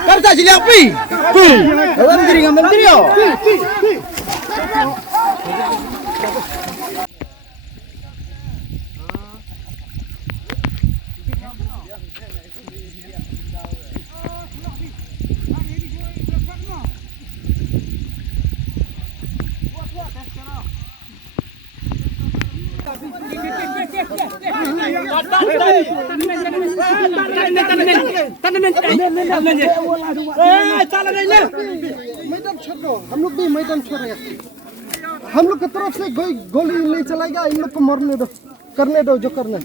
Kerja sini api. Menteri menteri yo. मैदान छोड़ दो हम लोग भी मैदान छोड़ेंगे हम लोग की तरफ से कोई गोली नहीं चलाएगा इन लोग को मरने दो करने दो जो करना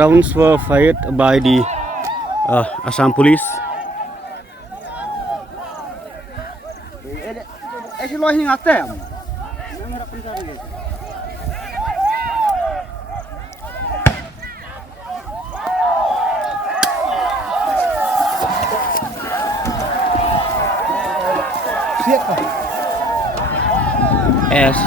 Rounds were fired by the Assam police. ऐसे लोग आते हैं As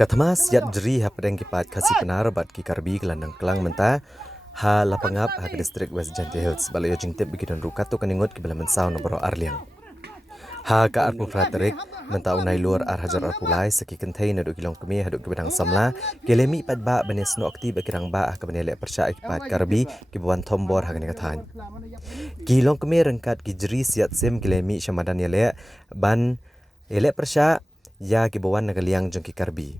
Katmas yat jeri hapadeng kipat kasih penar bat ki karbi kelandang kelang mentah ha lapangap ha ke distrik West Janti Hills balayo jingtip bikidan rukat tu kaningot ki balaman saw nombor Arliang ha ka arpu fraterik mentah unai luar ar hajar arpulai seki kentai na do kilong kemi haduk kibadang samla kelemi pat ba banes no aktif bakirang ba ka benele persya kipat karbi ki buan tombor ha kani kathan kilong kemi rengkat ki jeri siat sim kelemi syamadan yale ban ele persya ya ki bawan nagaliang jong ki karbi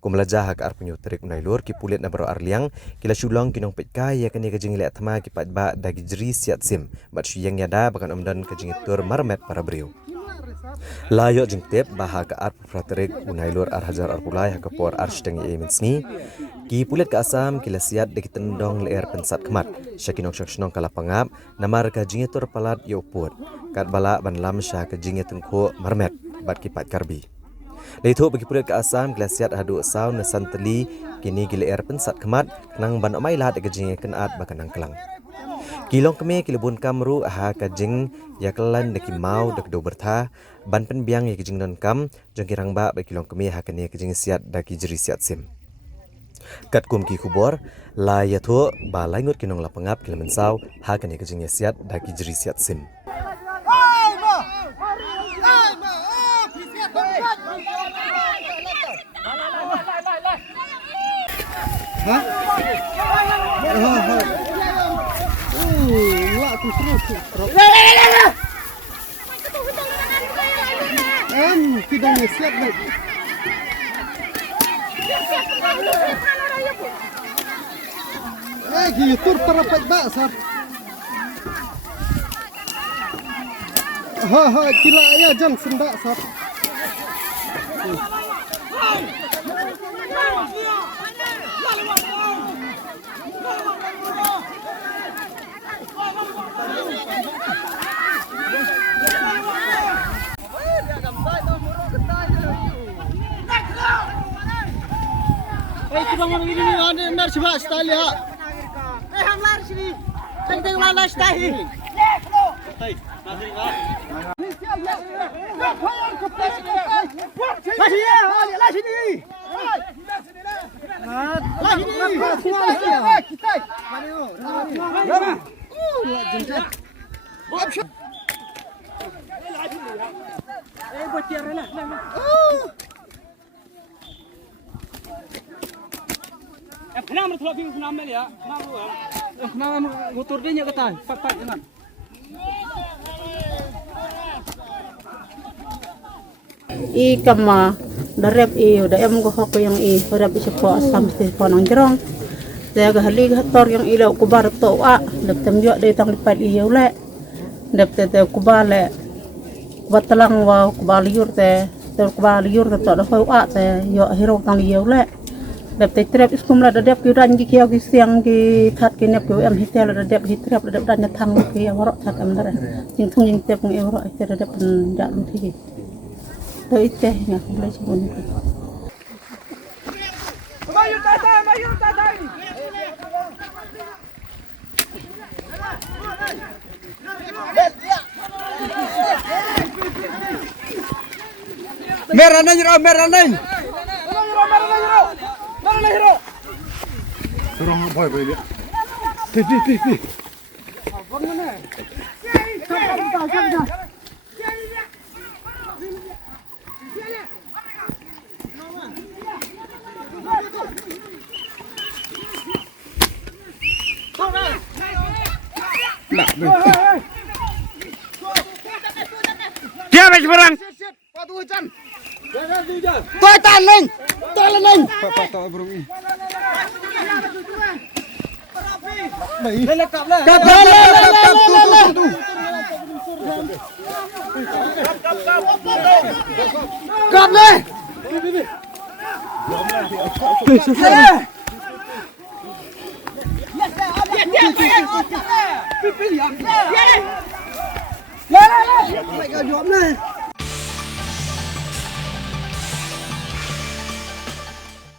kumlaja hak arpunyo terik unai lur ki pulit na baro Arliang kila syulong kinong petka ya kani kajing ile atma ki patba dagi jeri siat sim bat syang yada bakan omdan kajing tur marmet para brio layo jing tep bahak arp fraterik unai lur ar hajar arpulai hak por arsteng e minsni ki pulit ka Asam kila siat deki tendong leer pensat kemat syakinong syakshnong kala pangap namar kajing tur palat yo put kat bala ban lam sya kajing tengko marmet bat ki pat karbi Leito bagi pulit ke Asam glasiat hadu saw na santeli kini gile air pensat kemat nang ban amai lahat kajing kenat bakanang kelang. Kilong keme kilebun kamru aha kajing ya kelan deki mau dek do bertha ban penbiang ya kajing non kam jong kirang ba bagi kilong keme ha kani kajing siat daki jeri siat sim. Kat kum ki kubor la ya tho ba laingot kinong lapangap kilemen saw ha kani kajing siat daki jeri siat sim. Hah? Lah tu terus. Tidak siap nih. Gitu terapet basar. Kila ya jam sendak sar. Kita ini ada narsiba style ya. Ham lari sini. Tengok lari style. Kenapa terlalu bingung kenapa ya? Kenapa motor dia kata? Pak jangan. I kama darep i udah em go hok yang i harap bisa po Asam si po nang jerong saya ga hali tor yang ilaw kubar to a daptem yo de tang lipat i ule dapte te kubale batalang wa kubal yur te ตัวกบาลยูร์ตัวเราเขาอาแต่ยอฮิโร่ตังเลียวแหละแบบแต่เทปสกุมละระดับกิรันกิเคียวกิเสียงกิทัดกิเนบกิเอ็มฮิตเตลระดับฮิตเทประดับดันยทางกิเอารอทัดอันนั้นจิงทุ่งจิงเทปของเอวรอเทระดับเป็นดับลุที่ตัวอีเตเนี่ยผมเลยชิบุน Merah nih, merah nih. Orang boy boy dia. Ti. Dia baca perang. Tôi tan lên. Tôi lên lên. Cặp lên. Cặp lên. Lên.